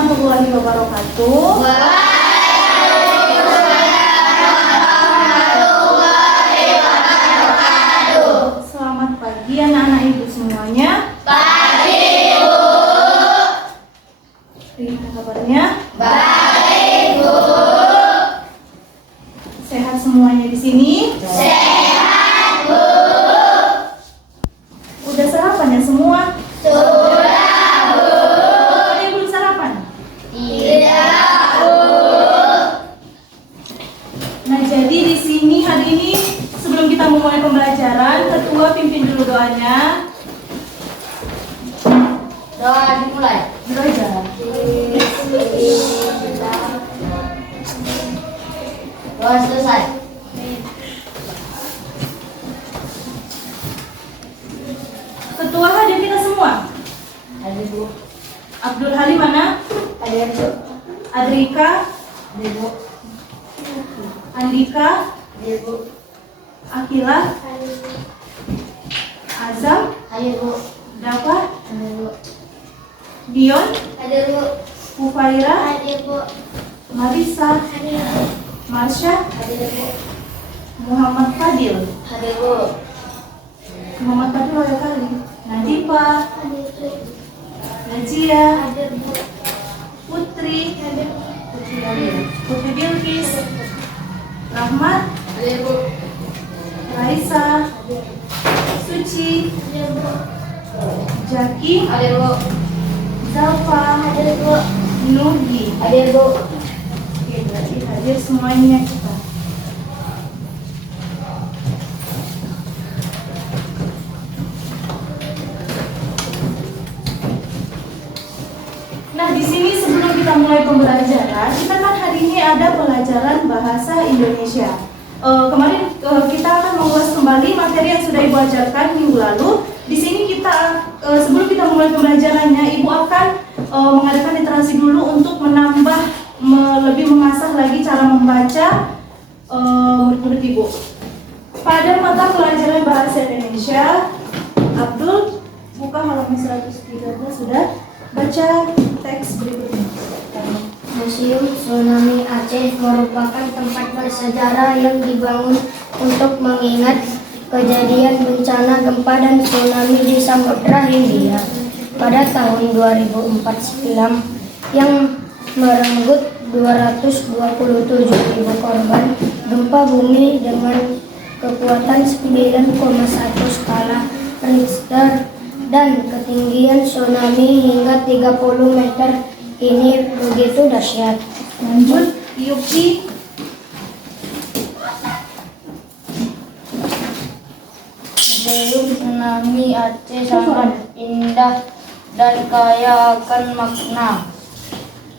warahmatullahi wabarakatuh. Selamat pagi anak-anak ibu semuanya. Pagi, Bu. Gimana kabarnya? Baik, Bu. Sehat semuanya di sini? Sehat, Bu. Udah sarapan ya semua? Sudah, Bu. Ada yang belum sarapan? Tidak, Bu. Nah, jadi di sini hari ini sebelum kita memulai pembelajaran, ketua pimpin dulu doanya. Doa dimulai. Doa aja. Doa selesai. Ketua hadir kita semua. Hadir, Bu. Abdul Halim mana? Hadir, Bu. Adrika, Hadir, Bu. Andika, Hadir, Bu. Akila, Azam, Hadir, Bu. Dafa, Hadir, Bu. Dion, Hadir, Bu. Mufaira, Hadir, Bu. Marisa, Hadir, Bu. Marsha, Hadir, Bu. Muhammad Fadil. Hadir, Bu. Muhammad Fadil oleh kali. Nadifa, Hadir, Bu. Najia, Hadir, Bu. Putri, Hadir, Bu. Putri Bilkis, Rahmat, Hadir, Bu. Raisa, Suci, Hadir, Bu. Jaki, Hadir, Bu. Zalfa, Hadir, Bu. Nugi. Hadir, Bu. Oke, berarti hadir semuanya kita. Nah, di sini sebelum kita mulai pembelajaran, kita kan hari ini ada pelajaran bahasa Indonesia. Kemarin kita akan mengulas kembali materi yang sudah Ibu ajarkan minggu lalu. Di sini kita sebelum kita mulai pembelajarannya, Ibu akan mengadakan literasi dulu untuk menambah lebih mengasah lagi cara membaca murid Ibu. Pada mata pelajaran bahasa Indonesia, Abdul buka halaman 113 sudah. Baca teks berikutnya. Museum Tsunami Aceh merupakan tempat bersejarah yang dibangun untuk mengingat kejadian bencana gempa dan tsunami di Samudra Hindia pada tahun 2004 silam yang merenggut 227.000 korban gempa bumi dengan kekuatan 9,1 skala Richter dan ketinggian tsunami hingga 30 meter. Ini begitu dahsyat. Lanjut, Yuki. Museum Tsunami Aceh sangat indah dan kaya akan makna.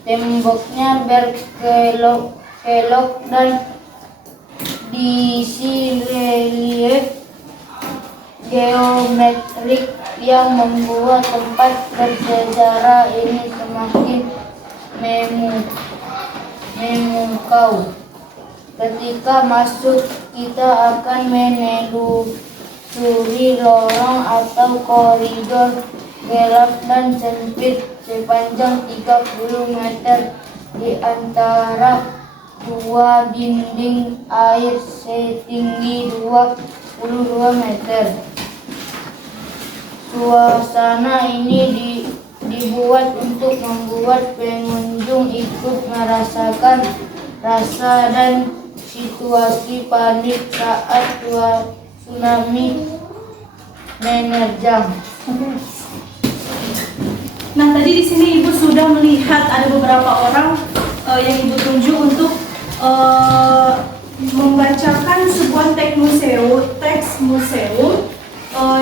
Temboknya berkelok-kelok dan diisi relief geometrik yang membuat tempat bersejarah ini semakin memukau. Ketika masuk, kita akan menelusuri lorong atau koridor gelap dan sempit sepanjang 30 meter di antara dua dinding air setinggi 22 meter. Suasana ini dibuat untuk membuat pengunjung ikut merasakan rasa dan situasi panik saat tsunami menerjang. Nah, tadi di sini Ibu sudah melihat ada beberapa orang yang Ibu tunjuk untuk membacakan sebuah teks museum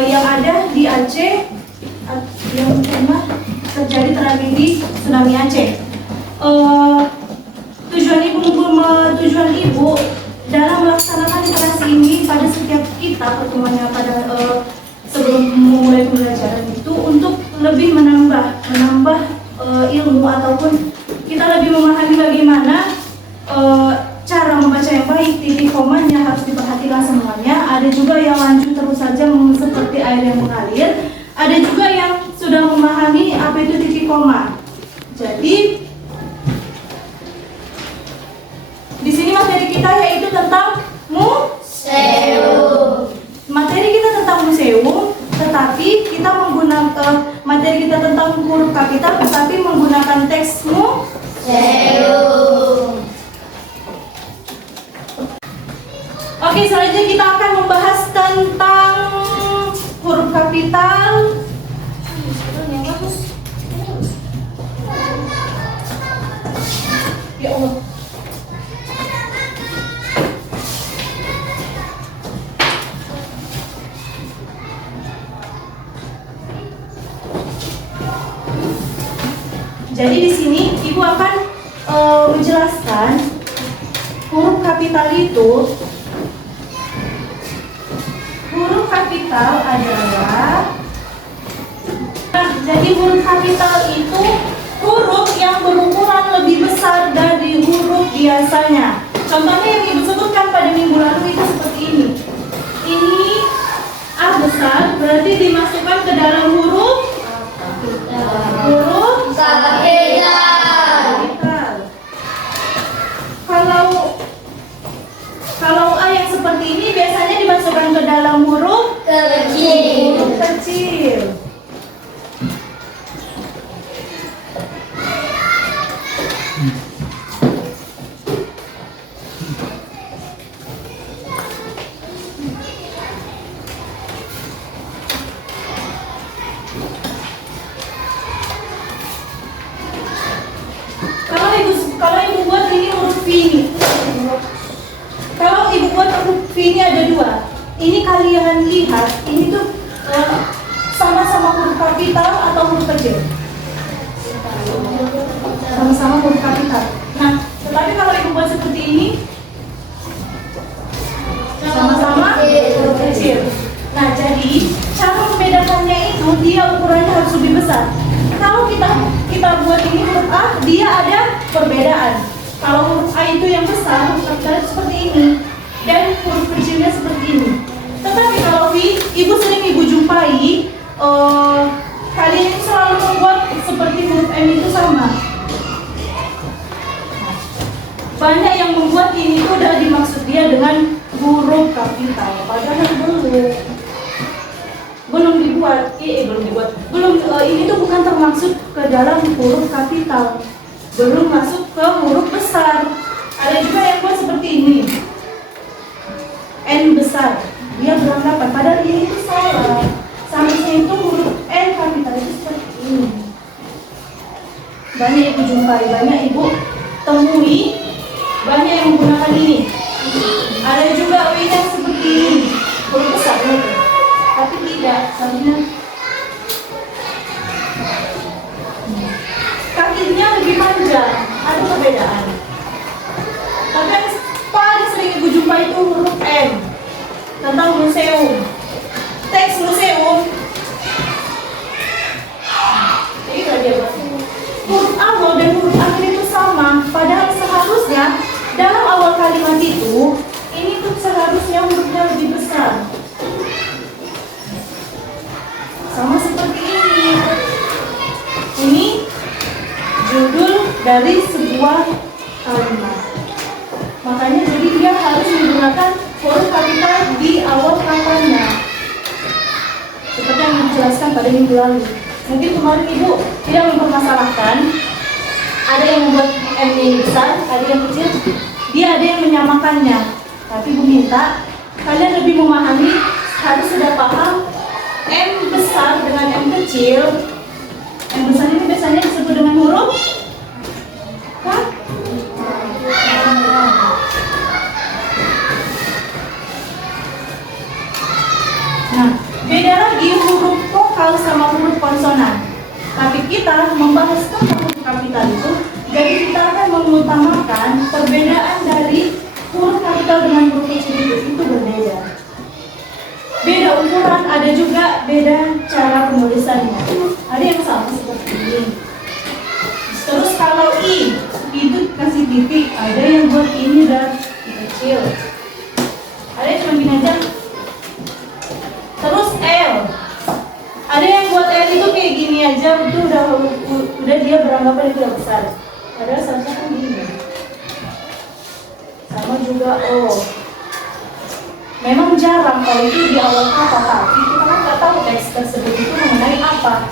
yang ada di Aceh yang pernah terjadi tragedi tsunami Aceh. Tujuan Ibu dalam melaksanakan literasi ini pada setiap kita pertemuannya pada sebelum memulai pembelajaran itu untuk lebih menambah ilmu ataupun kita lebih memahami bagaimana cara membaca yang baik, titik komanya harus diperhatikan semuanya. Ada juga yang lanjut terus saja seperti air yang mengalir. Ada juga yang sudah memahami apa itu titik koma. Jadi tentang Museum. materi kita tentang museum, tetapi kita menggunakan materi kita tentang huruf kapital, tetapi menggunakan teks Museum. Oke, selanjutnya kita akan membahas tentang huruf kapital. Ya Allah. Jadi di sini Ibu akan menjelaskan huruf kapital itu. Huruf kapital adalah, jadi huruf kapital itu huruf yang berukuran lebih besar dari huruf biasanya. Contohnya yang Ibu sebutkan pada minggu lalu itu seperti ini. Ini A besar, berarti dimasukkan ke dalam huruf kapital. Kalau A yang seperti ini biasanya dimasukkan ke dalam huruf kecil. Kalau Ibu buat ini huruf V ini. Kalau Ibu buat huruf V ini ada dua. Ini kalian lihat, ini tuh sama-sama huruf kapital atau huruf kecil? Sama-sama huruf kapital. Nah, tetapi kalau Ibu buat seperti ini, sama-sama huruf kecil. Nah, jadi cara membedakannya itu dia ukurannya harus lebih besar. Kalau kita buat ini huruf A, dia ada perbedaan. Kalau huruf A itu yang besar, huruf kapital seperti ini, dan huruf kecilnya seperti ini. Tetapi kalau V, Ibu sering Ibu jumpai, kalian itu selalu membuat seperti huruf M itu sama. Banyak yang membuat ini tuh udah dimaksud dia dengan huruf kapital, padahal belum dibuat, ini tuh bukan termasuk ke dalam huruf kapital, belum masuk ke huruf besar. Ada juga yang buat seperti ini, N besar, dia beranggapan padahal ini tuh salah. Seharusnya itu huruf N kapital itu seperti ini. Banyak Ibu jumpai, banyak Ibu temui, banyak yang menggunakan ini. Ada juga W yang seperti ini, huruf besar gitu. Tapi tidak, seharusnya kakinya lebih panjang, ada perbedaan. Tapi yang paling sering Ibu jumpai itu huruf M, tentang museum, teks museum. Itu aja huruf awal dan huruf akhir itu sama, padahal seharusnya dalam awal kalimat itu, ini tuh seharusnya hurufnya lebih besar. Sama seperti ini. Ini judul dari sebuah kalimat. Makanya jadi dia harus menggunakan huruf kapital di awal katanya. Seperti yang dijelaskan pada minggu lalu. Mungkin kemarin Ibu tidak mempermasalahkan. Ada yang membuat M ini besar, ada yang kecil. Dia ada yang menyamakannya. Tapi Ibu minta kalian lebih memahami, harus sudah paham M besar dengan M kecil. M besar ini biasanya disebut dengan huruf K. Nah, beda lagi huruf vokal sama huruf konsonan. Tapi kita membahas tentang huruf kapital itu, jadi kita akan mengutamakan perbedaan dari huruf kapital dengan huruf kecil itu berbeda. Beda ukuran, ada juga beda cara penulisannya. Ada yang sama seperti ini. Terus kalau I itu kasih titik, ada yang buat ini dan kecil. Ada yang cuma gini aja. Terus L, ada yang buat L itu kayak gini aja, itu udah dia beranggapan itu udah besar. Padahal seharusnya kan gini. sama juga O. Memang jarang kalau itu di awal kata, tapi kita kan nggak tahu teks tersebut itu mengenai apa.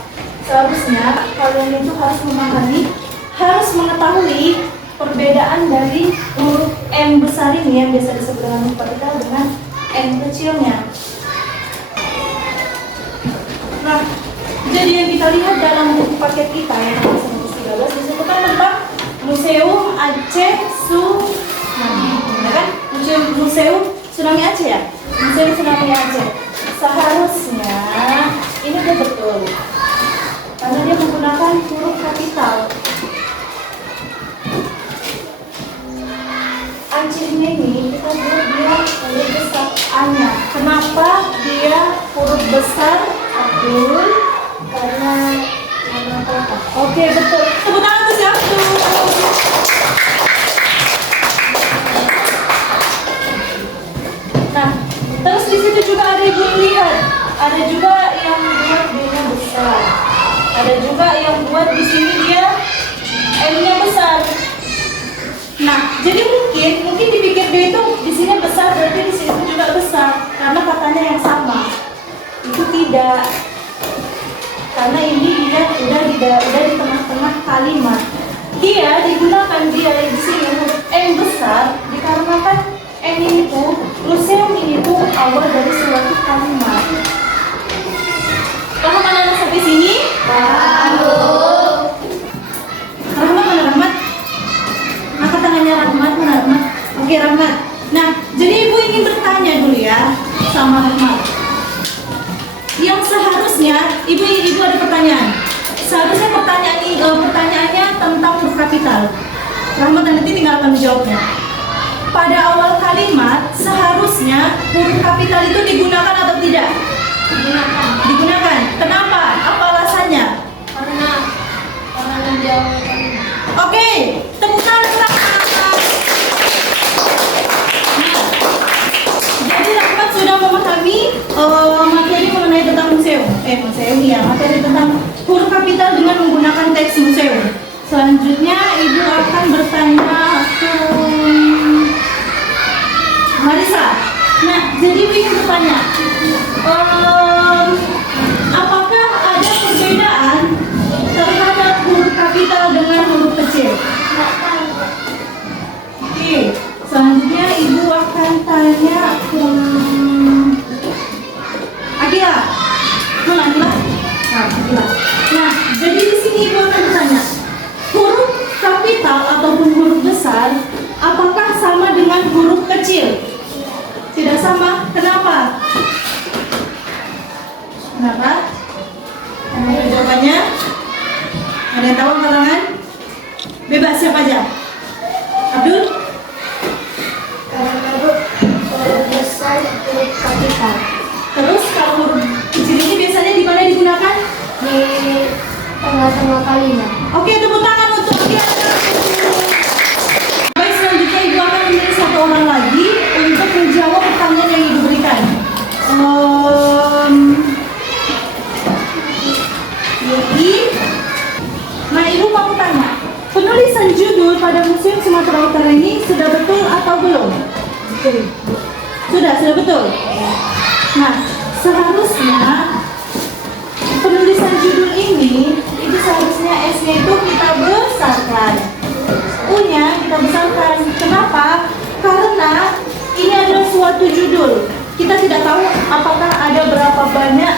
Seharusnya kalian itu harus memahami, harus mengetahui perbedaan dari huruf M besar ini yang biasa disebut dengan huruf kapital dengan M kecilnya. Nah, jadi yang kita lihat dalam buku paket kita yang nomor 113 disebutkan tentang Museum Aceh Tsunami, ya kan? Museum Tsunami Aceh ya? Museum Tsunami Aceh. Seharusnya ini dia betul, karena dia menggunakan huruf kapital. Acehnya ini kita buat dia huruf besar A-nya. Kenapa dia huruf besar? Abdul, karena kota. Oke, betul. Tepuk tangan untuk si Abdul. Nah, terus di situ juga ada ibu lihat, ada juga yang buat D-nya besar, ada juga yang buat di sini dia M-nya besar. Nah, jadi mungkin dipikir dia itu di sini besar, berarti di sini juga besar karena katanya yang sama. Itu tidak, karena ini dia udah di tengah-tengah kalimat. Dia digunakan dia di sini huruf M besar dikarenakan M ini tuh, museum ini tuh awal dari suatu kalimat. Paham anak-anak sampai sini? Paham. Rahmat mana Rahmat? Angkat tangannya Rahmat, mana Rahmat? Oke Rahmat. Nah, jadi ibu ingin bertanya dulu ya sama Rahmat. Yang seharusnya ibu ada pertanyaan. Seharusnya pertanyaannya tentang huruf kapital. Rahmat nanti tinggal akan menjawabnya. Pada awal kalimat seharusnya huruf kapital itu digunakan atau tidak? Digunakan. Kenapa? Apa alasannya? Karena menjawab. Oke, tepuk tangan untuk Rahmat. Jadi Rahmat sudah memahami materi mengenai tentang museum. Materi tentang huruf kapital dengan menggunakan teks museum. Selanjutnya ibu akan bertanya ke Marisa. Nah, jadi ibu ingin bertanya, apakah ada perbedaan terhadap huruf kapital dengan huruf kecil? Oke, selanjutnya ibu akan tanya ke Akila. Mana Akila? Nah, Akila. Nah, jadi di sini ibu akan bertanya, huruf kapital ataupun huruf besar, apakah sama dengan huruf kecil? Tidak sama. Kenapa? Kenapa? Ada jawabannya? Ada yang tahu angkat tangan? Bebas, siapa aja? Abdul? Karena huruf besar huruf kapital. Terus kalau huruf kecil ini biasanya di mana digunakan? Di tengah-tengah kalimat. Oke, tepuk tangan untuk dia. Baik, selanjutnya ibu akan memilih satu orang lagi untuk menjawab pertanyaan yang ibu berikan. Nah, ibu mau tanya, penulisan judul pada Museum Sumatera Utara ini sudah betul atau belum? Sudah betul. Nah, seharusnya penulisan judul ini itu seharusnya S-nya itu kita besarkan, U-nya kita besarkan. Kenapa? Karena ini adalah suatu judul. Kita tidak tahu apakah ada berapa banyak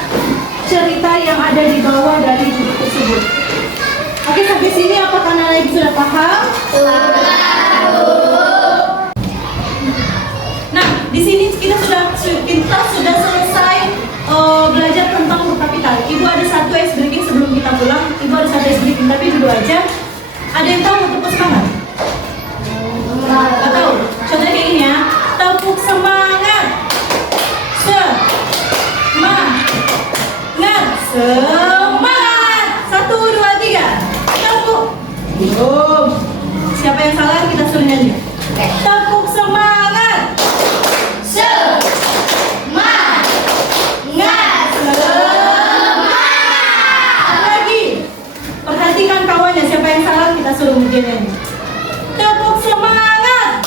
cerita yang ada di bawah dari judul tersebut. Oke, sampai sini apakah anak ibu sudah paham? Nah, di sini kita sudah selesai belajar tentang huruf kapital. Ibu ada satu ice breaking sebelum kita pulang. Ibu ada satu ice breaking, tapi dulu aja. Ada yang tahu tepuk semangat? Nggak tahu. Contohnya kayak ini ya. Tepuk semangat. Semangat. 1, 2, 3. Tepuk. Belum. Siapa yang salah kita suruh nyanyi. Tepuk semangat. Semangat. Lagi. Perhatikan kawannya, siapa yang salah kita suruh nyanyi. Tepuk semangat.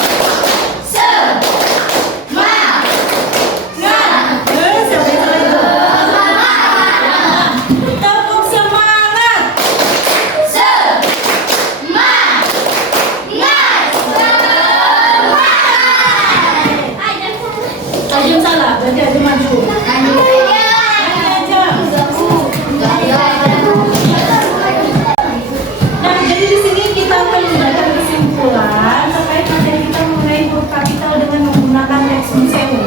jadi di sini kita akan memberikan kesimpulan terkait materi kita mengenai huruf kapital dengan menggunakan teks museum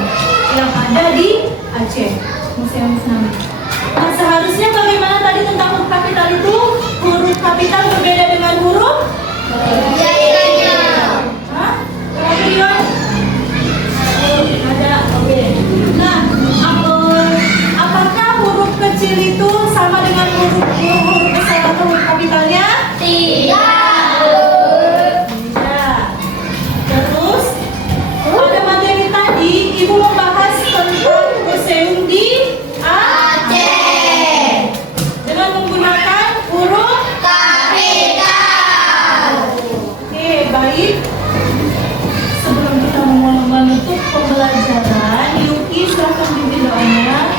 yang ada di Aceh, Museum Tsunami. Nah, seharusnya bagaimana tadi tentang huruf kapital itu? Huruf kapital berbeda dengan huruf? Hah? Kemudian? Ada. Oke. Nah, apakah huruf kecil itu sama dengan huruf besar atau huruf kapitalnya? Tidak. Terus pada materi tadi Ibu membahas tentang museum di Aceh dengan menggunakan huruf kapital. Oke, baik. Sebelum kita menutup pembelajaran, Yuki silahkan pimpin doanya.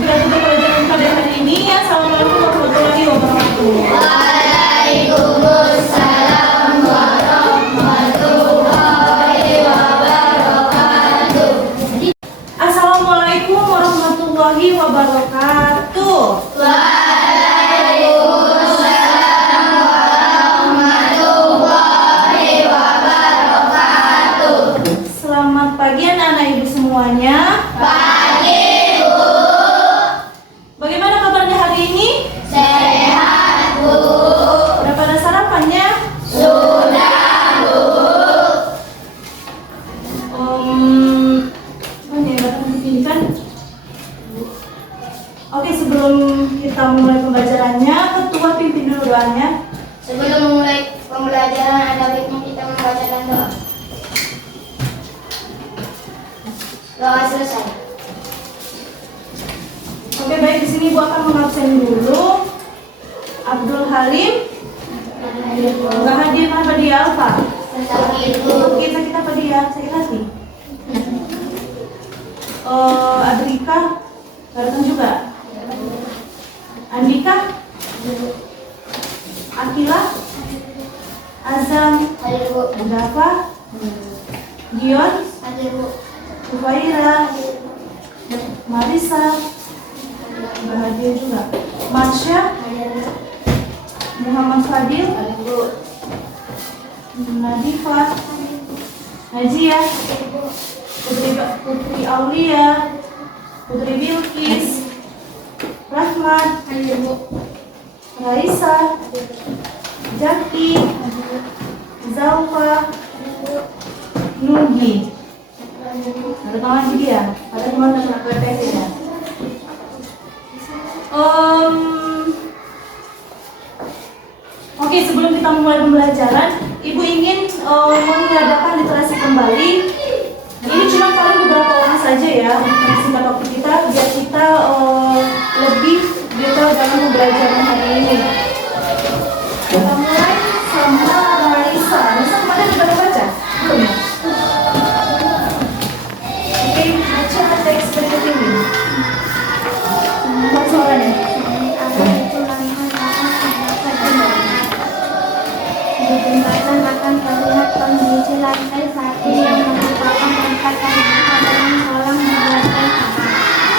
Kita tutup pelajaran pada hari ini ya. Assalamualaikum warahmatullahi wabarakatuh. Waalaikumsalam warahmatullahi wabarakatuh. Assalamualaikum warahmatullahi wabarakatuh. Waalaikumsalam warahmatullahi wabarakatuh. Selamat pagi anak-anak ibu semuanya. Pagi, Bu. Bagaimana kabarnya hari ini? Sehat, Bu. Udah pada sarapannya? Sudah, Bu. Mana ya datang begini kan? Oke, sebelum kita mulai pembelajarannya, ketua pimpin dulu doanya. Sebelum memulai pembelajaran, ada baiknya kita membacakan doa. Doa selesai. Oke, baik, di sini Ibu akan mengabsen dulu Abdul Halim. Enggak hadir, kenapa dia Alfa? Sakit, Bu. Sakit apa dia? Sakit hati. Adrika nggak datang juga. Andika, Akila, Azam, Hadir, Bu. Dafa, Gion, Hadir, Bu. Ufaira, Marisa, nggak hadir juga. Marsha, Hadir, Bu. Muhammad Fadil, Hadir, Bu. Nadifa, Najia, Putri Aulia, Putri Bilkis, Rahmat, Hadir, Bu. Raisa, Jaki, Zalfa, Nugi. Ada tangan sih dia, ada teman teman PPT ya. Oke, sebelum kita mulai pembelajaran, Ibu ingin mengadakan literasi kembali. Ini cuma paling beberapa orang saja ya untuk singkat waktu kita, biar kita lebih detail dalam pembelajaran hari ini. Kita mulai sama Raisa. Raisa kemarin sudah baca? Belum ya? Oke, baca teks berikut ini. Apa suaranya? Di jembatan akan terlihat kondisi lantai satu yang merupakan tempat terbuka dengan kolam di lantai atas.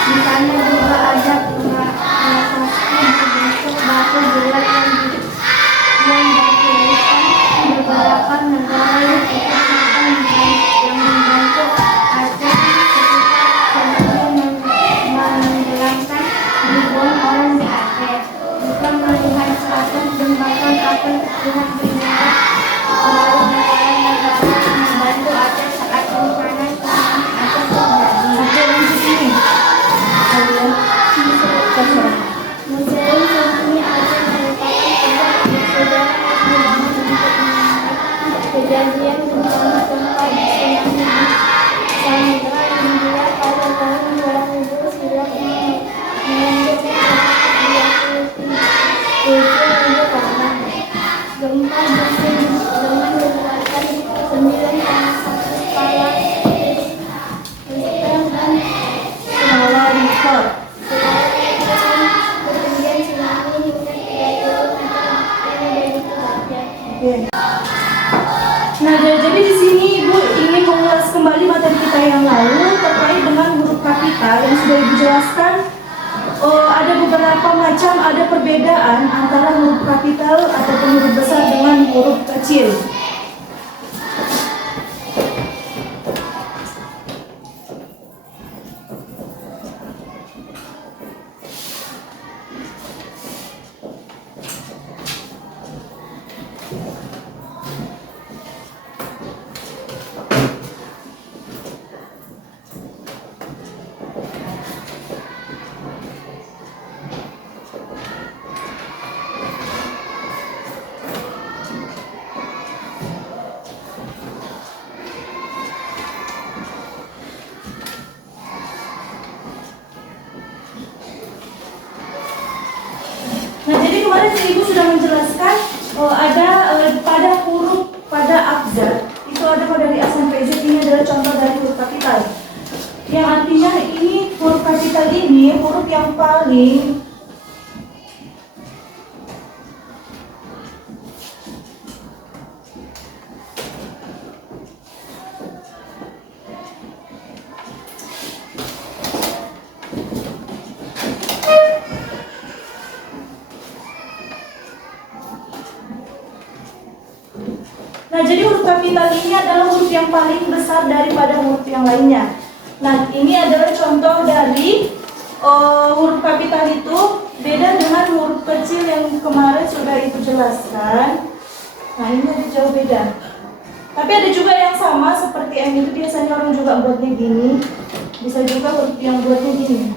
Di sana juga ada prasasti berbentuk batu bulat yang bertuliskan beberapa negara yang ikut serta yang membantu Aceh ketika menenggelamkan ribuan orang di Aceh. Jika melihat selatan, jembatan akan terlihat bendera lalu negara-negara yang membantu Aceh saat bencana tsunami Aceh terjadi. Oke, lanjut sini. Museum Tsunami Aceh merupakan tempat bersejarah yang dibangun untuk mengenang kejadian bencana gempa tsunami di Samudra Hindia pada tahun 2011 yang menimbulkan 27.000 korban. Gempa dengan melibatkan 9,1 skala Richter dan Skala Richter. ketinggian tsunami hingga 30 meter yang begitu dahsyat. Oke. Nah, jadi di sini Ibu ingin mengulas kembali materi kita yang lalu terkait dengan huruf kapital yang sudah Ibu jelaskan, ada beberapa macam, ada perbedaan antara huruf kapital ataupun huruf besar dengan huruf kecil. Nah, jadi kemarin Ibu sudah menjelaskan ada pada abjad itu ada pada dari A sampai Z, ini adalah contoh dari huruf kapital. Yang artinya ini huruf kapital ini huruf yang paling Nah, jadi huruf kapital ini adalah huruf yang paling besar daripada huruf yang lainnya. Nah, ini adalah contoh dari huruf kapital itu beda dengan huruf kecil yang kemarin sudah Ibu jelaskan. Nah, ini ada jauh beda. Tapi ada juga yang sama seperti M itu biasanya orang juga buatnya gini. Bisa juga huruf yang buatnya gini.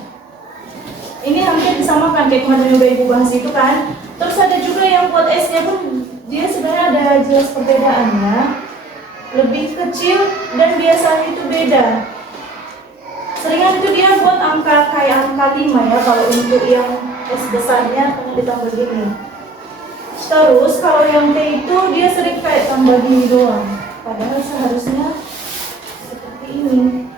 Ini hampir disamakan kayak kemarin udah Ibu bahas itu kan. Terus ada juga yang buat S-nya pun dia sebenarnya ada jelas perbedaannya, lebih kecil dan biasanya itu beda. Seringan itu dia buat angka kayak angka 5 ya, kalau untuk yang S besarnya pernah ditambah gini. Terus kalau yang T itu dia sering kayak tambah gini doang, padahal seharusnya seperti ini.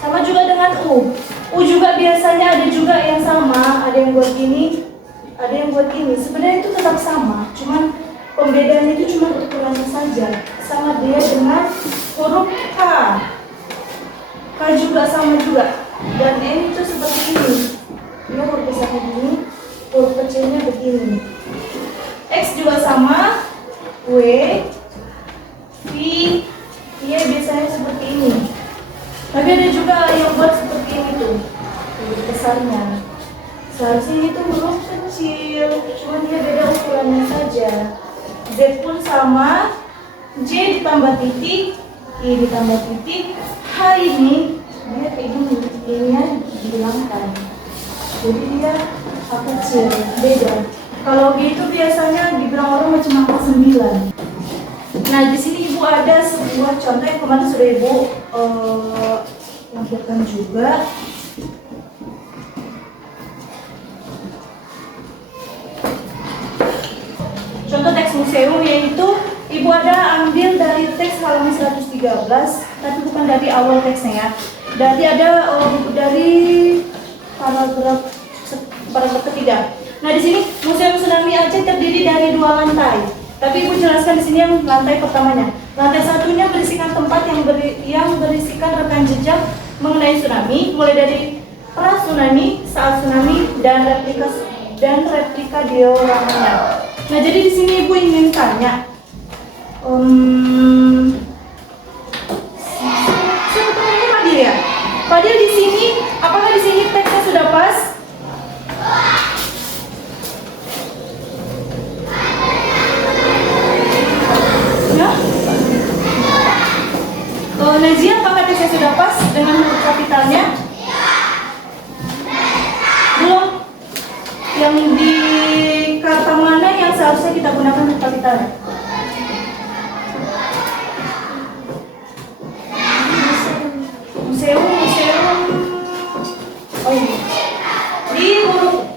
Sama juga dengan U. U juga biasanya ada juga yang sama, ada yang buat gini, ada yang buat gini. Sebenarnya itu tetap sama, cuman pembedaannya itu cuma ukurannya saja. Sama dia dengan huruf K. K juga sama juga. Dan N itu seperti ini. Dia huruf besarnya begini, huruf kecilnya begini. X juga sama. W, V, Y biasanya seperti ini. Tapi ada juga yang buat seperti ini tuh, huruf besarnya. Seharusnya ini tuh huruf kecil, cuma dia beda ukurannya saja. Z pun sama, J ditambah titik, I ditambah titik, H ini dia kayak gini, I-nya dihilangkan. Jadi dia H kecil, beda. Kalau G itu biasanya dibilang orang macam angka 9. Nah, di sini Ibu ada sebuah contoh yang kemarin sudah Ibu lampirkan juga. Contoh teks museum, yaitu Ibu ada ambil dari teks halaman 113, tapi bukan dari awal teksnya ya. Dari ada dari paragraf ketiga. Nah, di sini Museum Tsunami Aceh terdiri dari 2 lantai. Tapi Ibu jelaskan di sini yang lantai pertamanya. Lantai satunya berisikan tempat yang berisikan rekam jejak mengenai tsunami, mulai dari pra tsunami, saat tsunami, dan replika dioramanya. Nah, jadi di sini Ibu ingin tanya, siapa temannya Fadil ya? Fadil di sini, apakah di sini teksnya sudah pas? Ya? Nazia, apakah teksnya sudah pas dengan huruf kapitalnya? Belum? Yang di kata mana yang seharusnya kita gunakan huruf kapitalnya? Museum. Oh ini. Di huruf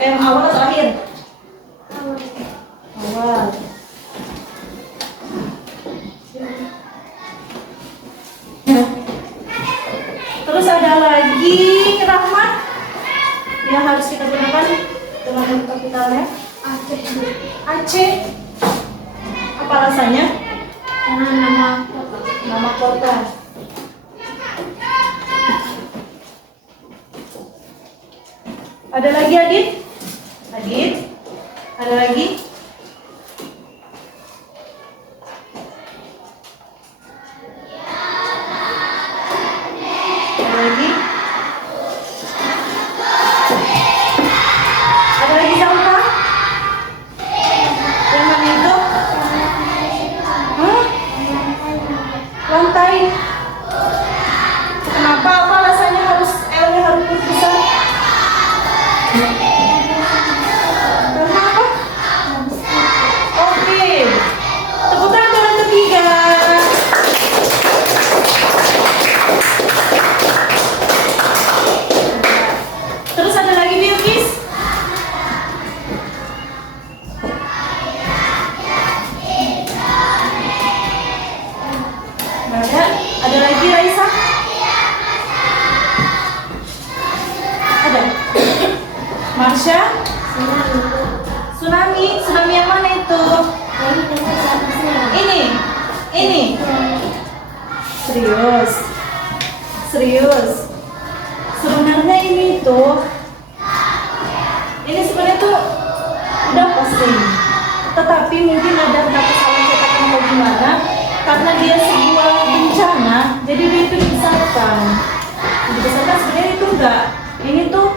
M awal atau akhir? Awal. Terus ada lagi Rahmat yang harus kita gunakan dengan huruf kapitalnya. Aceh. Apa alasannya? Karena nama Nama kota. Ada lagi Adit? Adit? Ada lagi? Ada lagi? Ada lagi Zalfa? Yang mana itu? Hah? Lantai. Kenapa? Apa alasannya harus L-nya harus besar? Karena apa? Oke. Tepuk tangan untuk orang ketiga. Terus ada lagi Bilkis? Nggak ada. Ada lagi Raisa? Ada. Marsha? Tsunami. Tsunami yang mana itu? Ini. Serius. Sebenarnya ini sebenarnya tuh udah pasti. Tetapi mungkin ada kesalahan cetakan atau gimana, karena dia sebuah bencana, jadi dia itu dibesarkan. Dibesarkan sebenarnya itu enggak. Ini tuh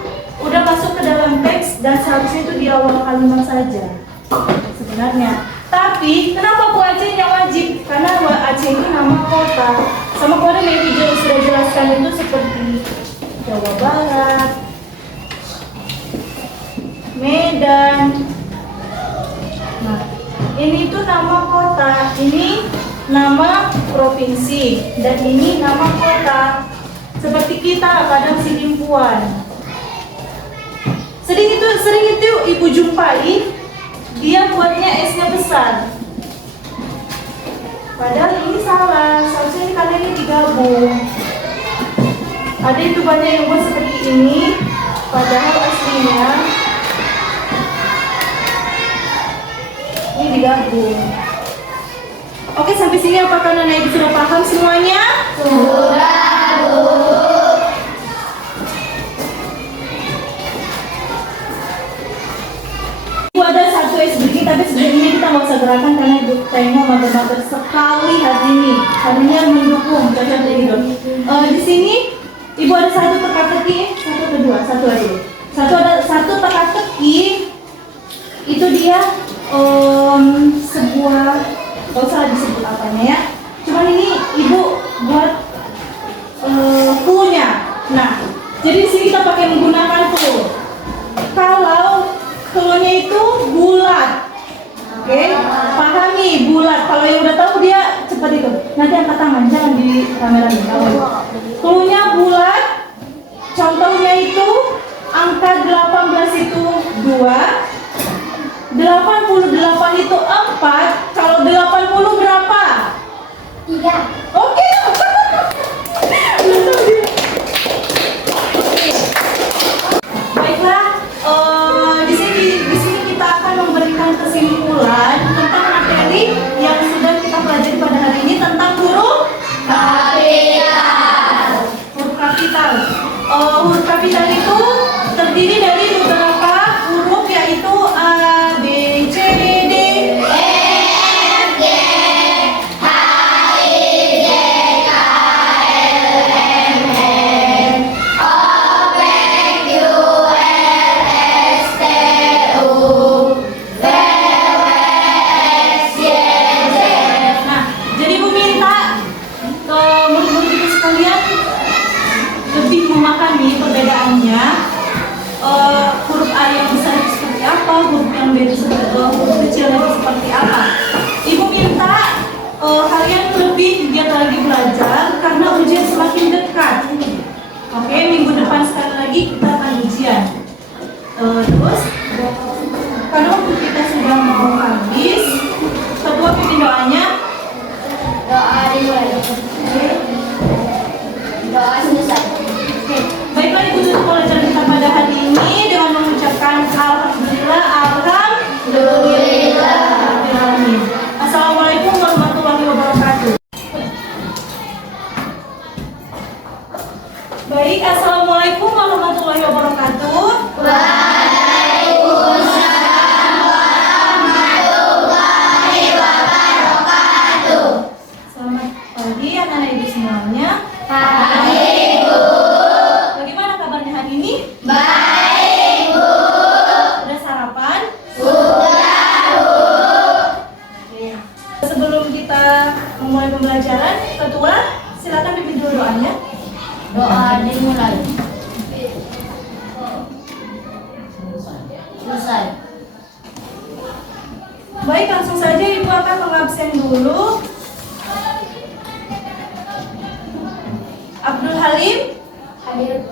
udah masuk ke dalam teks dan seharusnya itu di awal kalimat saja sebenarnya. Tapi kenapa Bu Aceh yang wajib? Karena Bu Aceh itu nama kota. Sama kode Mevij sudah jelaskan itu seperti Jawa Barat, Medan. Nah, ini tuh nama kota, ini nama provinsi, dan ini nama kota. Seperti kita kadang Sidimpuan. Sering itu Ibu jumpai, dia buatnya S-nya besar. Padahal ini salah, seharusnya ini karena ini digabung. Ada itu banyak yang buat seperti ini, padahal aslinya ini digabung. Oke, sampai sini apakah Nona Ibu sudah paham semuanya? Sudah, Bu. Ada satu SBG, tapi sebenarnya kita nggak usah gerakan karena Ibu tengok mager-mager sekali hari ini. Harinya mendukung, cocok gitu. Di sini Ibu ada satu teka-teki, satu ada satu teka-teki. Itu dia sebuah, nggak usah disebut apanya ya. Cuman ini Ibu buat clue-nya. Nah, jadi di sini kita pakai menggunakan clue. Kalau clue-nya itu bulat, oke? Pahami bulat. Kalau yang udah tahu dia cepat itu. Nanti angkat tangan, jangan di kamera nih. Clue-nya bulat. Contohnya itu angka 18 itu 2, 88 itu 4. Kalau 80 berapa? 3. Oke. Baiklah, di sini kita akan memberikan kesimpulan tentang materi yang sudah kita pelajari pada hari ini tentang huruf kapital. Huruf kapital itu terdiri dari beberapa huruf, yaitu A, B, C, D, E, F, G, H, I, J, K, L, M, N, O, P, Q, R, S, T, U, V, W, X, Y, Z. Nah, jadi Ibu minta ke murid-murid itu sekalian lebih memahami perbedaannya. Huruf A yang besar itu seperti apa, huruf yang B itu huruf kecil itu seperti apa. Ibu minta kalian lebih giat lagi belajar karena ujian semakin dekat. Oke, minggu depan sekali lagi kita akan ujian. Terus karena waktu kita sudah mau habis, ketua pimpin doanya. Doa dimulai. Doa selesai. Oke, baiklah Ibu tutup pelajaran kita pada hari ini dengan mengucapkan alhamdulillah, alhamdulillah. Assalamualaikum warahmatullahi wabarakatuh. Baik, Assalamualaikum warahmatullahi wabarakatuh. Selamat pagi anak-anak ibu semuanya. Pagi, Bu. Bagaimana kabarnya hari ini? Baik, Bu. Sudah sarapan? Sudah, Bu. Oke. Sebelum kita memulai pembelajaran, Ketua, silakan pimpin dulu doanya. Doa dimulai. Selesai. Baik, langsung saja Ibu akan mengabsen dulu. Abdul Halim, Hadir.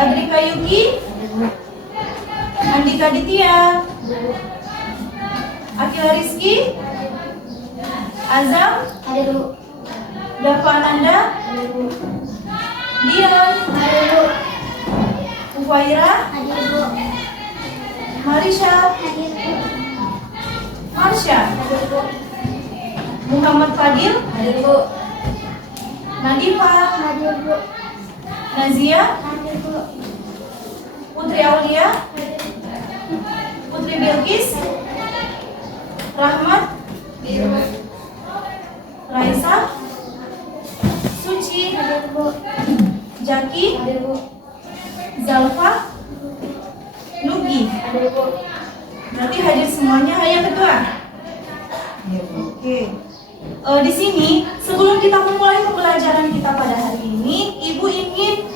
Adrika Yuki, Andika Ditya, Akila Rizky, Azam, Hadir, Bu. Dava Ananda, Hadir, Bu. Dion, Hadir, Bu. Ufaira, Hadir, Bu. Marisha, Hadir, Bu. Marsha, Hadir, Bu. Muhammad Fadil, Hadir, Bu. Nadifa, Hadir, Bu. Nazia, Hadir, Bu. Putri Aulia, Putri Bilkis, Rahmat, Raisa, Suci, Hadir, Bu. Jaki, Hadir, Bu. Zalfa, Nugi. Hadir, Bu. Berarti hadir semuanya. Yang kedua. Oke. Di sini sebelum kita memulai pembelajaran kita pada hari ini, Ibu ingin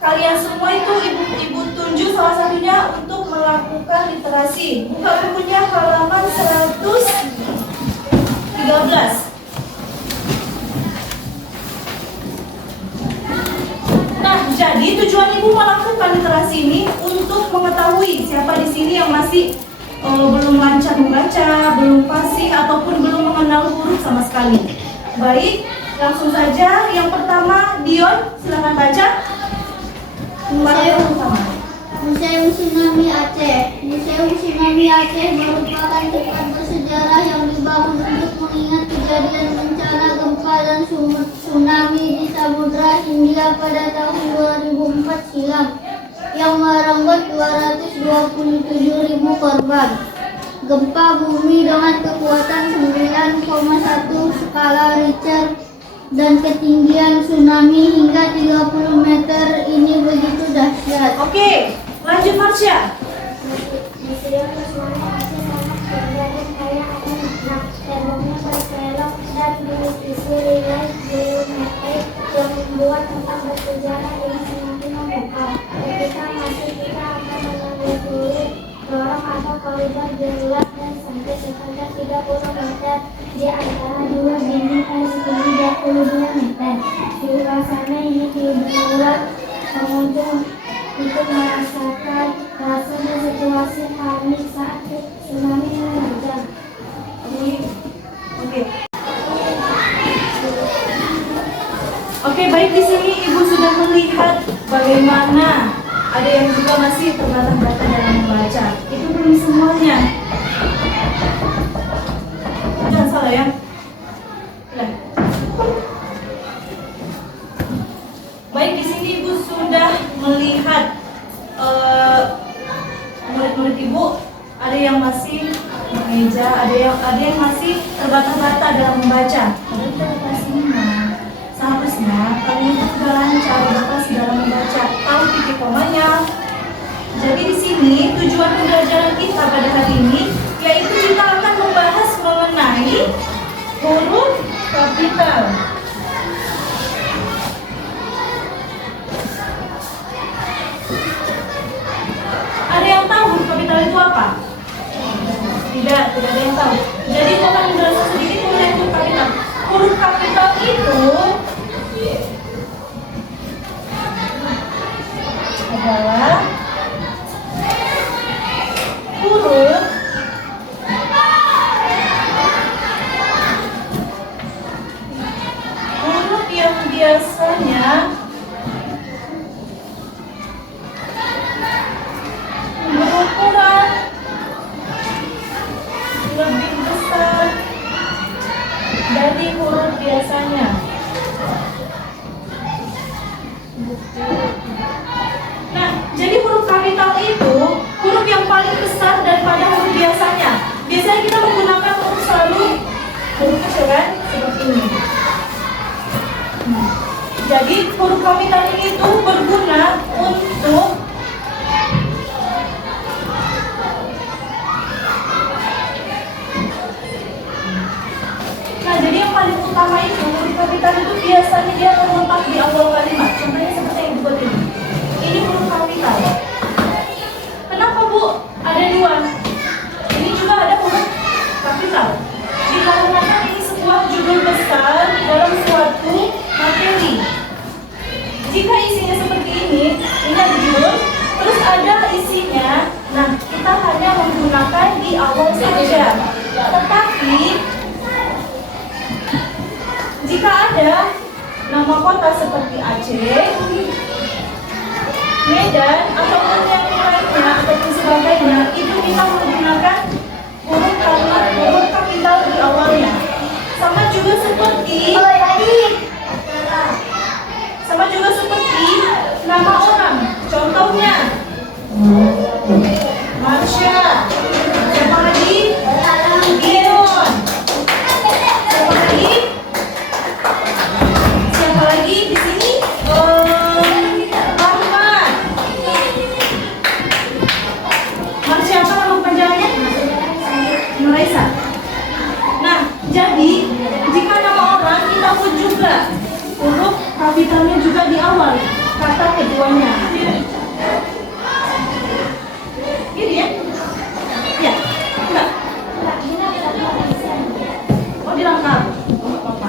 kalian semua itu ibu tunjuk salah satunya untuk melakukan literasi. Buka bukunya halaman 113. Nah, jadi tujuan Ibu melakukan literasi ini untuk mengetahui siapa di sini yang masih belum lancar membaca, belum fasih ataupun belum mengenal huruf sama sekali. Baik, langsung saja. Yang pertama, Dion, silakan baca. Yang pertama. Museum Tsunami Aceh. Museum Tsunami Aceh merupakan tempat bersejarah yang dibangun untuk mengingat kejadian bencana gempa dan tsunami di Samudra Hindia pada tahun 2004 silam yang merenggut 227.000 korban. Gempa bumi dengan kekuatan 9,1 skala Richter dan ketinggian tsunami hingga 30 meter ini begitu dahsyat. Oke, lanjut Marsha. Museum Tsunami Aceh sangat bangga dan kaya akan makna. Temboknya berkelok dan berisi relief geometrik yang membuat tempat bersejarah ini semakin memukau. Ketika masuk kita akan menelusuri lorong atau koridor gelap dan sampai sepanjang 30 meter di antara dua dinding dan setinggi 22 meter. Suasana ini dibuat pengunjung itu merasakan rasa dan situasi panik saat tsunami menerjang. Oke, baik, di sini Ibu sudah melihat bagaimana ada yang juga masih terbata-bata dalam membaca. Itu belum semuanya. Jangan salah ya. Nah. Baik, di sini Ibu sudah melihat murid-murid Ibu ada yang masih mengeja, ada yang masih terbata-bata dalam membaca. Tapi kita kasih seharusnya kalian itu sudah lancar berprestasi dalam membaca, tahu titik komanya. Jadi di sini tujuan pembelajaran kita pada hari ini yaitu kita akan membahas mengenai huruf kapital. Ada yang tahu huruf kapital itu apa? Tidak ada yang tahu. Jadi saya akan menjelaskan sedikit mengenai huruf kapital. Huruf kapital itu adalah huruf yang biasanya berukuran lebih besar dari huruf biasanya. Nah, jadi huruf kapital itu huruf yang paling besar daripada huruf biasanya. Biasanya kita menggunakan huruf selalu huruf kecil kan? Seperti ini. Jadi huruf kapital ini tuh berguna untuk jadi yang paling utama itu huruf kapital itu biasanya dia terletak di awal kalimat. Contohnya seperti yang dibuat ini. Ini huruf kapital. Kenapa Bu? Ada dua. Ini juga ada huruf kapital. Dikarenakan ini sebuah judul besar dalam suatu materi. Jika isinya seperti ini ada judul, terus ada isinya. Nah, kita hanya menggunakan di awal saja. Tetapi jika ada nama kota seperti Aceh, Medan, ataupun yang lainnya, ataupun sebagainya, itu kita menggunakan huruf kapital di awalnya. Sama juga seperti nama orang. Contohnya Marsha. Siapa lagi? Gideon. Siapa lagi di sini? Rahmat. Marsha apa nama panjangnya? Nuraisa. Nah, jadi jika nama orang kita pun juga huruf kapitalnya juga di awal kata keduanya. Gini ya? Ya? Enggak? Oh, dirangkap. Oh, enggak apa-apa.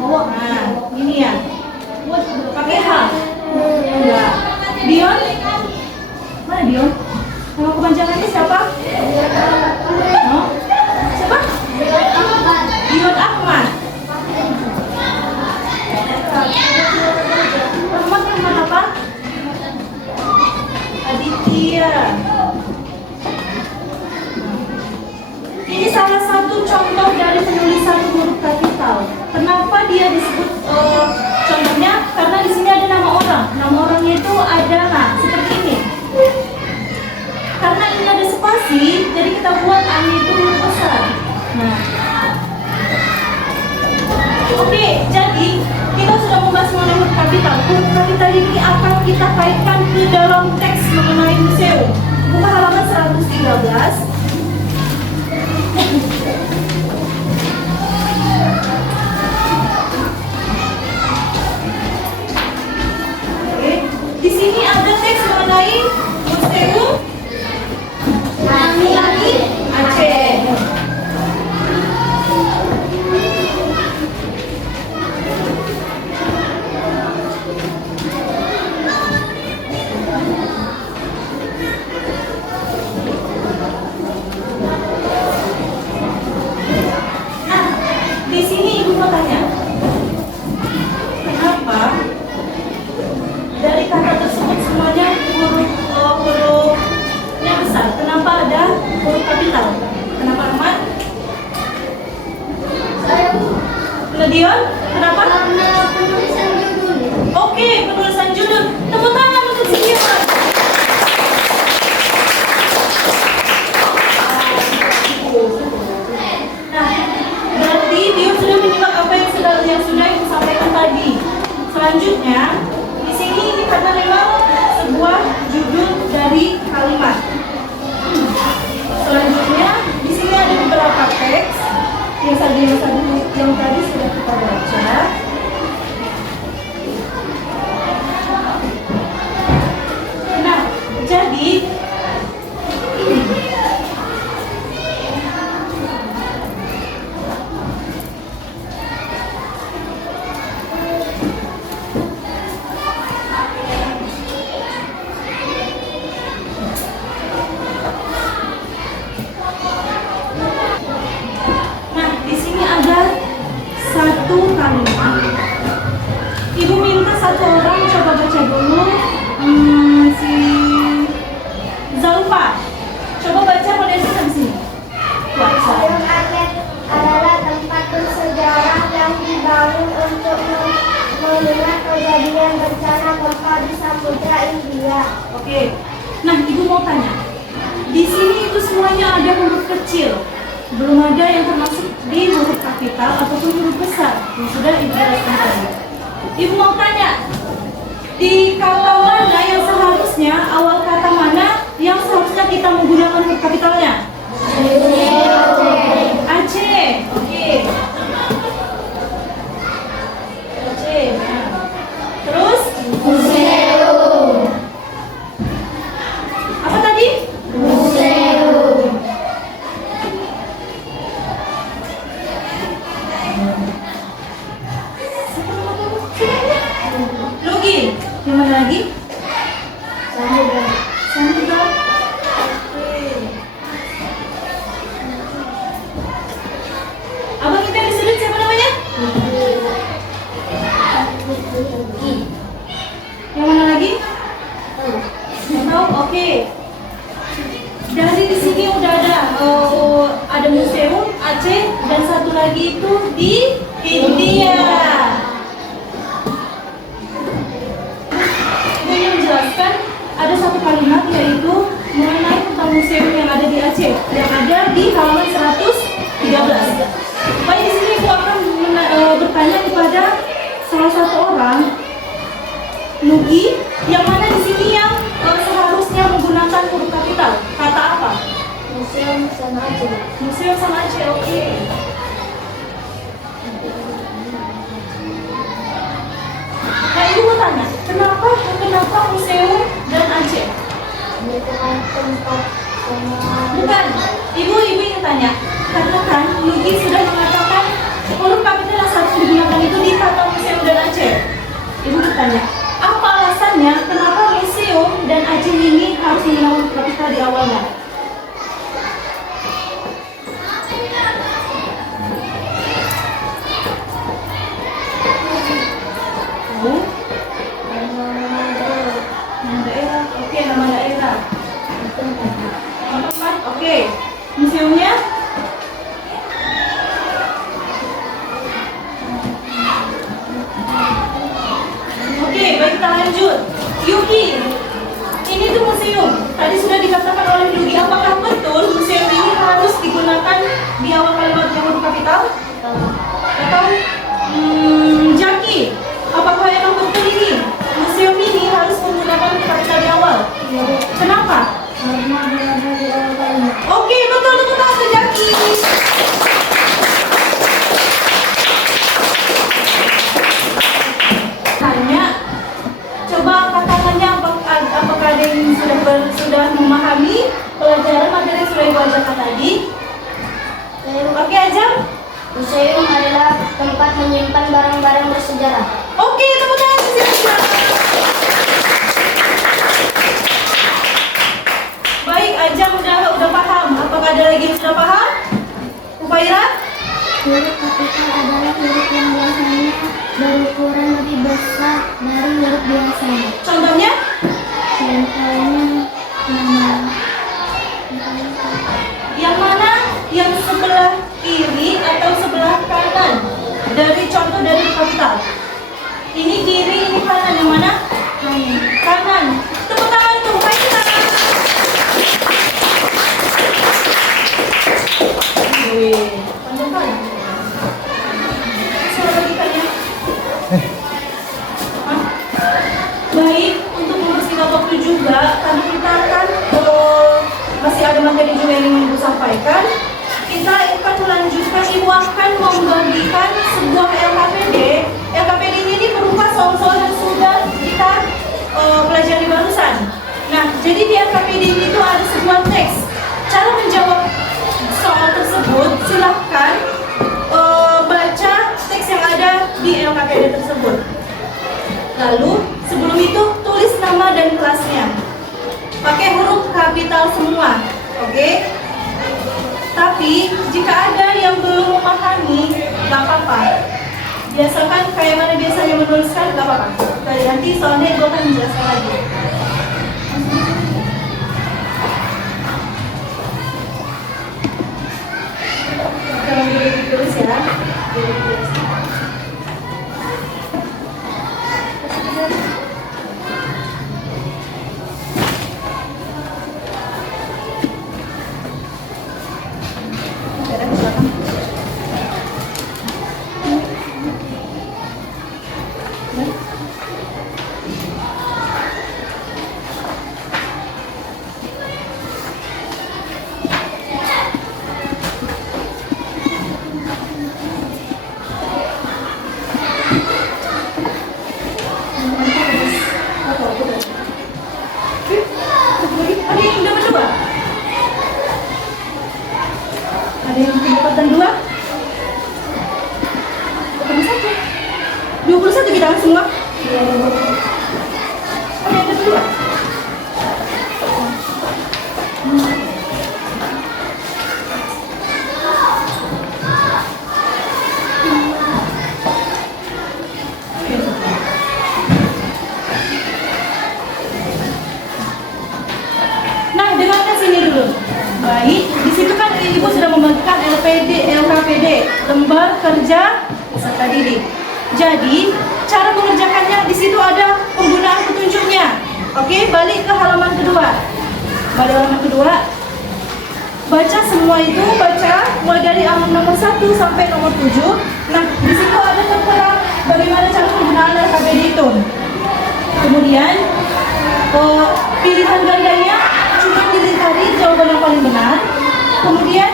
Nah, ini ya. Pakai H. Enggak. Dion? Mana Dion? Nama kepanjangannya siapa? Oh? Siapa? Dion Ahmad. Rahmat yang mana Pak? Aditya. Ini salah satu contoh dari penulisan huruf kapital. Kenapa dia disebut contohnya? Karena di sini ada nama orang. Nama orangnya itu adalah seperti ini. Karena ini ada spasi, jadi kita buat A itu huruf besar. Nah, oke, jadi kita sudah membahas mengenai huruf kapital. Huruf kapital ini akan kita kaitkan ke dalam teks mengenai museum. Buka halaman 113. Oke, di sini ada teks mengenai museum laki-laki Aceh. Di sini ibu mau tanya, kenapa dari kata tersebut semuanya hurufnya besar? Kenapa ada huruf kapital? Kenapa Rahmat? Dion? Kenapa? Karena penulisan judul. Oke, penulisan judul. Tepuk tangan untuk si Dion. Nah, berarti Dion sudah menyimak apa yang sudah ibu sampaikan tadi. Selanjutnya, di sini ini karena memang sebuah judul dari kalimat. Selanjutnya, di sini ada beberapa teks yang tadi sudah kita baca. Nah, jadi ini. Nah, di sini ada satu kalimat. Ibu minta satu orang coba baca dulu. Si Zalfa, coba baca pada di sini. Museum Aceh adalah tempat bersejarah yang dibangun untuk mengingat kejadian bencana gempa di Samudra Hindia. Oke. Nah, Ibu mau tanya. Di sini itu semuanya ada huruf kecil. Belum ada yang termasuk di huruf kapital ataupun huruf besar. Yang sudah Ibu jelaskan tadi. Ibu mau tanya. Di kata mana yang seharusnya, awal kata mana yang seharusnya kita menggunakan huruf kapitalnya? Aceh. Oke. Aceh. Nah. Terus? Apa tadi? Logi. Yang mana lagi? Samudra. Samudra. Abang kita di sudut siapa namanya? Yang mana lagi? Nggak tahu. Oke. Dari di sini udah ada museum Aceh dan satu lagi itu di India. Ibu ingin menjelaskan ada satu kalimat yaitu mengenai tentang museum yang ada di Aceh yang ada di halaman 113. Baik, di sini Ibu akan bertanya kepada salah satu orang, Nugi, yang mana di sini yang seharusnya menggunakan huruf kapital. Kata apa? Museum Sana Aceh. Museum sama Aceh. Oke. Nah, Ibu mau tanya, kenapa museum dan Aceh? Itu kan tempat semua. Bukan. Ibu ingin tanya, karena kan Nugi sudah mengatakan huruf kapital yang harus digunakan itu di kata museum dan Aceh. Ibu bertanya, apa alasannya kenapa museum dan Aceh ini harus menggunakan huruf kapital di awalnya? Tahu? Nama daerah. Oke, nama daerah. Tempat. Oke. Museumnya? Oke, baik, kita lanjut. Yuki, ini tuh museum. Tadi sudah dikatakan oleh Yuki, apakah betul museum ini harus digunakan di awal kalimat yang huruf kapital? Atau Jaki, apakah yang betul ini museum ini harus menggunakan huruf kapital di awal? Kenapa? Karena berada di awal kalimat. Oke, betul, tepuk tangan untuk Jaki. Tanya, coba katakannya apakah ada yang sudah memahami pelajaran materi yang sudah Ibu ajarkan tadi? Oke aja. Museum adalah tempat menyimpan barang-barang bersejarah. Oke, tepuk tangan silakan. Baik, Ajang udah paham. Apakah ada lagi yang sudah paham? Upaira? Huruf kapital adalah huruf yang biasanya berukuran lebih besar dari huruf biasanya. Contohnya? Contohnya nama. Yang mana? Yang sebelah kiri atau sebelah kanan? Dari contoh dari kapital. Ini kiri, ini kanan. Yang mana? Kanan. Tepuk tangan untuk Upaira. Wih, panjang kan? Suara lagi kan ya? Hah? Baik, untuk membersihkan waktu juga, karena kita akan masih ada materi juga yang ingin Ibu sampaikan. Kita akan melanjutkan, Ibu akan membagikan sebuah LKPD. LKPD ini berupa soal-soal yang sudah kita pelajari barusan. Nah, jadi di LKPD ini itu ada sebuah teks. Cara menjawab soal tersebut, silahkan baca teks yang ada di LKPD tersebut. Lalu, sebelum itu tulis nama dan kelasnya. Pakai huruf kapital semua, oke? Tapi, jika ada yang belum memahami, gak apa-apa. Biasakan kayak mana biasanya menuliskan, gak apa-apa. Nanti soalnya Ibu akan menjelaskan lagi. Kalau boleh ditulis ya. Baik, di situ kan Ibu sudah membagikan LKPD, lembar kerja peserta didik. Jadi, cara mengerjakannya di situ ada penggunaan petunjuknya. Oke, balik ke halaman kedua. Balik halaman kedua. Baca semua itu, baca mulai dari nomor 1 sampai nomor 7. Nah, di situ ada tertera bagaimana cara penggunaan LKPD itu. Kemudian, pilihan gandanya cuma dilihat jawaban yang paling benar. Kemudian,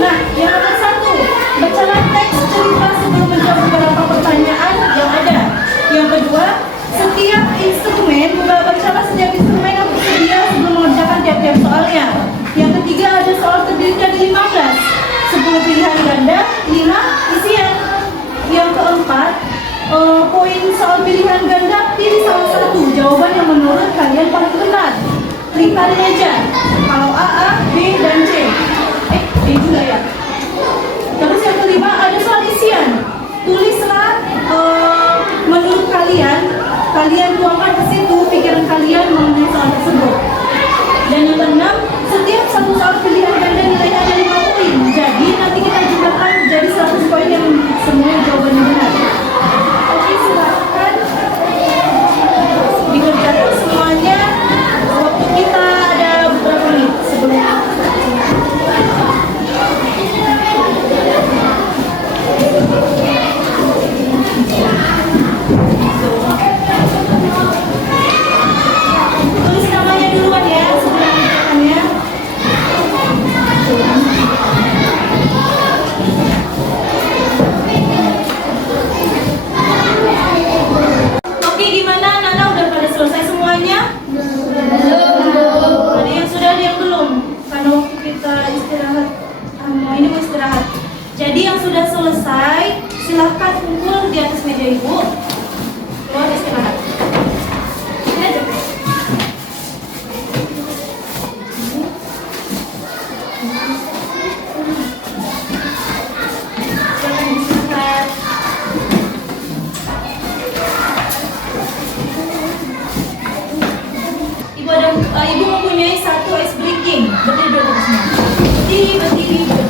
nah, yang nomor 1, bacalah teks cerita sebelum menjawab beberapa pertanyaan yang ada. Yang kedua, bacalah setiap instrumen yang tersedia sebelum mengerjakan tiap-tiap soalnya. Yang ketiga, ada soal terdiri dari 15, 10 pilihan ganda, 5 isian. Yang keempat, poin soal pilihan ganda, pilih salah satu jawaban yang menurut kalian paling benar. Lingkarin aja. Kalau A, B, dan C. D juga ya. Terus yang kelima, ada soal isian. Tulislah menurut kalian tuangkan ke situ pikiran kalian mengenai soal tersebut. Dan yang keenam, setiap satu soal pilihan ganda nilainya ada 5 poin. Jadi nanti kita jumlahkan jadi 100 poin yang semua jawabannya benar. Oke, silakan dikerjakan semuanya. Waktu kita ada beberapa menit sebelum tulis namanya duluan ya sebelum mengerjakannya. Oke, gimana Nana, udah pada selesai semuanya? Belum. Ada yang sudah, ada yang belum? Karena waktu kita istirahat, ini mau istirahat. Jadi yang sudah selesai silahkan kumpul di atas meja Ibu. Keluar istirahat. Ini aja. Silakan istirahat. Ibu mempunyai satu ice breaking. Berdiri dulu semua. Berdiri.